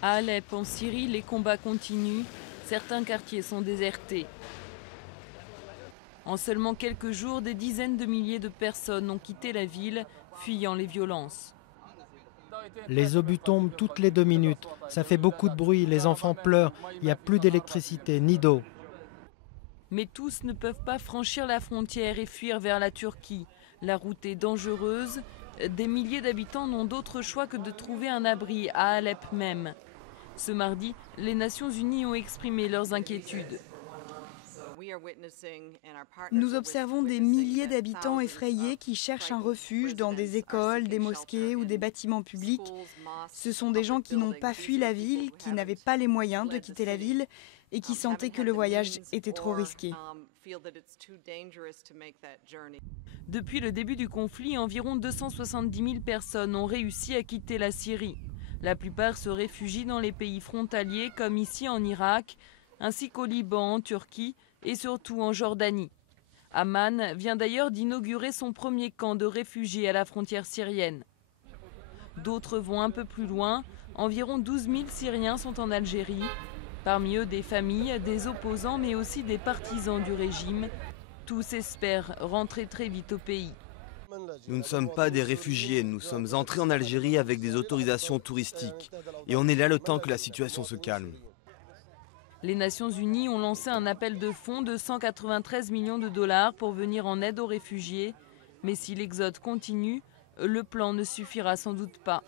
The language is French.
À Alep, en Syrie, les combats continuent. Certains quartiers sont désertés. En seulement quelques jours, des dizaines de milliers de personnes ont quitté la ville, fuyant les violences. Les obus tombent toutes les 2 minutes. Ça fait beaucoup de bruit, les enfants pleurent. Il n'y a plus d'électricité ni d'eau. Mais tous ne peuvent pas franchir la frontière et fuir vers la Turquie. La route est dangereuse. Des milliers d'habitants n'ont d'autre choix que de trouver un abri à Alep même. Ce mardi, les Nations Unies ont exprimé leurs inquiétudes. Nous observons des milliers d'habitants effrayés qui cherchent un refuge dans des écoles, des mosquées ou des bâtiments publics. Ce sont des gens qui n'ont pas fui la ville, qui n'avaient pas les moyens de quitter la ville et qui sentaient que le voyage était trop risqué. Depuis le début du conflit, environ 270 000 personnes ont réussi à quitter la Syrie. La plupart se réfugient dans les pays frontaliers comme ici en Irak, ainsi qu'au Liban, en Turquie et surtout en Jordanie. Amman vient d'ailleurs d'inaugurer son premier camp de réfugiés à la frontière syrienne. D'autres vont un peu plus loin. Environ 12 000 Syriens sont en Algérie. Parmi eux des familles, des opposants mais aussi des partisans du régime. Tous espèrent rentrer très vite au pays. Nous ne sommes pas des réfugiés, nous sommes entrés en Algérie avec des autorisations touristiques. Et on est là le temps que la situation se calme. Les Nations Unies ont lancé un appel de fonds de 193 millions de dollars pour venir en aide aux réfugiés. Mais si l'exode continue, le plan ne suffira sans doute pas.